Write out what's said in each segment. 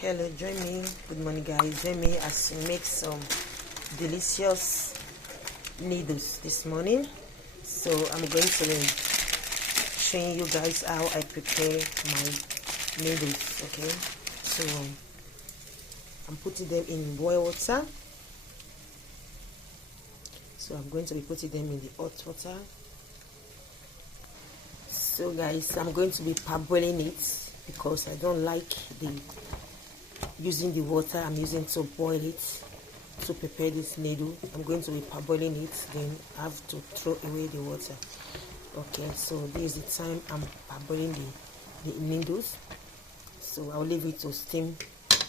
Hello, join me. Good morning, guys. Join me as we make some delicious noodles this morning. So I'm going to show you guys how I prepare my noodles. Okay, so I'm putting them in boiled water. So I'm going to be putting them in the hot water. So guys, I'm going to be parboiling it because I don't like using the water I'm using to boil it to prepare this noodle. I'm going to be parboiling it, then I have to throw away the water. Okay, so this is the time I'm parboiling the noodles. So I'll leave it to steam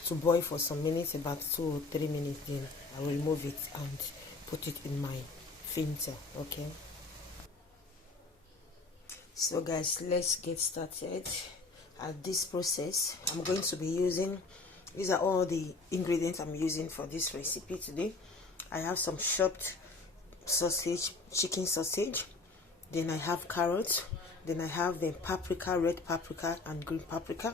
to boil for some minutes, about 2 or 3 minutes, then I will remove it and put it in my filter. Okay, so guys, let's get started. At this process, I'm going to be using, these are all the ingredients I'm using for this recipe today. I have some chopped sausage, chicken sausage, then I have carrots, then I have the paprika, red paprika and green paprika.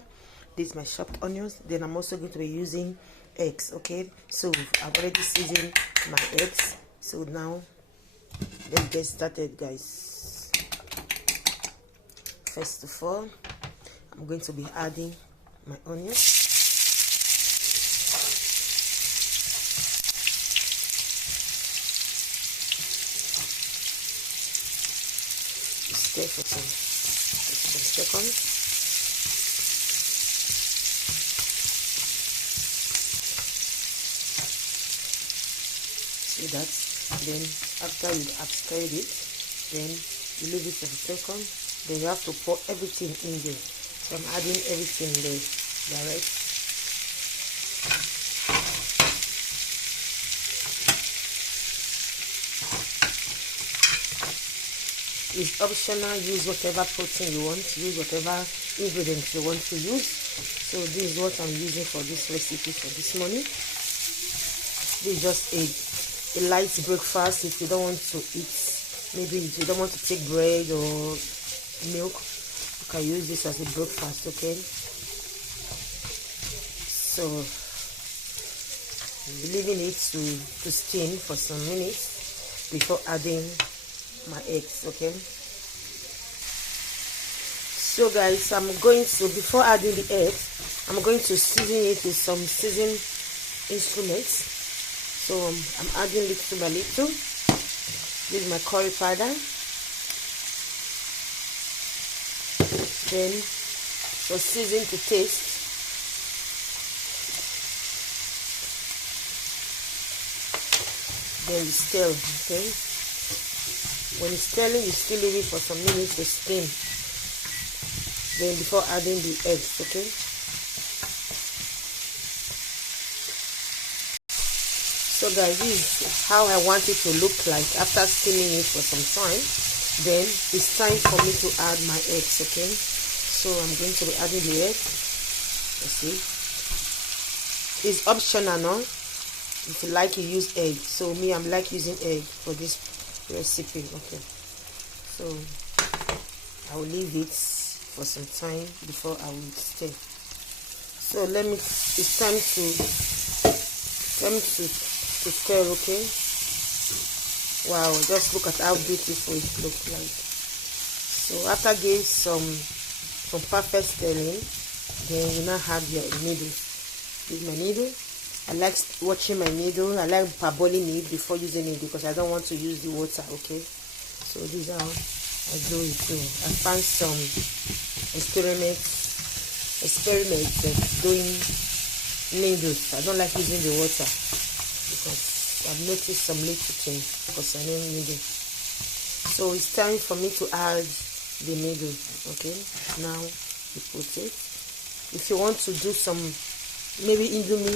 These are my chopped onions. Then I'm also going to be using eggs. Okay, so I've already seasoned my eggs, so now let's get started, guys. First of all, I'm going to be adding my onions. Stir for some seconds. See that? Then after you have stirred it, then you leave it for a second. Then you have to pour everything in there. So I'm adding everything there direct. It's optional. Use whatever protein you want. Use whatever ingredients you want to use. So this is what I'm using for this recipe for this morning. This is just a light breakfast. If you don't want to eat, maybe if you don't want to take bread or milk, you can use this as a breakfast. Okay, so I'm leaving it to steam for some minutes before adding my eggs. Okay, so guys, I'm going to, before adding the eggs, I'm going to season it with some seasoning instruments. So I'm adding little by little. This is my curry powder. Then for season to taste, then you stir. Okay, when it's stirring, you still leave it for some minutes to steam, then before adding the eggs. Okay, so guys, this is how I want it to look like after steaming it for some time. Then it's time for me to add my eggs. Okay, so I'm going to be adding the egg. You see, it's optional now. If you like, you use egg. So me, I'm like using egg for this recipe. Okay, so I will leave it for some time before I will stir. So it's time to stir. Okay, wow, just look at how beautiful it looks like. So after getting some perfect stirring, then you now have your noodle. This is my noodle. I like watching my noodle. I like parboiling it before using it because I don't want to use the water. Okay, so this is how I do it too. I found some experiments doing noodles. I don't like using the water because I've noticed some little things concerning noodles. So it's time for me to add the noodle. Okay, now you put it. If you want to do some maybe indomie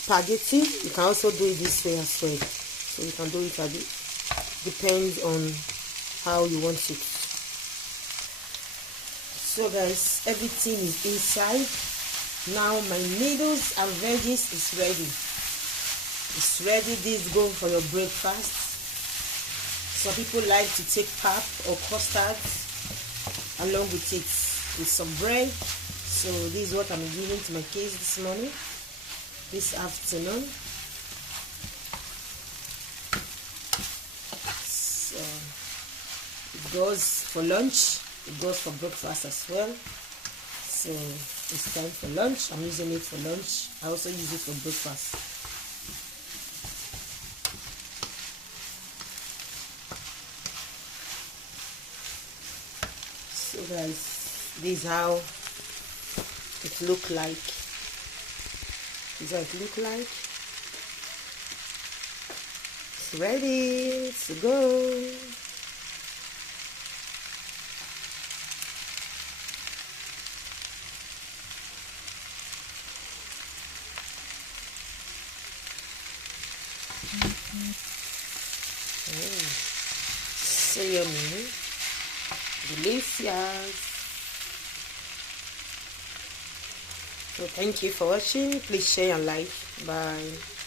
spaghetti, you can also do it this way as well. So you can do it a bit, depends on how you want it. So guys, everything is inside. Now my noodles and veggies is ready. It's ready. This go for your breakfast. Some people like to take pap or custard along with it, with some bread So this is what I'm giving to my kids this morning, this afternoon. So it goes for lunch, it goes for breakfast as well. So it's time for lunch. I'm using it for lunch. I also use it for breakfast. So guys, this is how it look like. This is how it look like. It's ready to go. So yummy, delicious. So thank you for watching. Please share and like. Bye.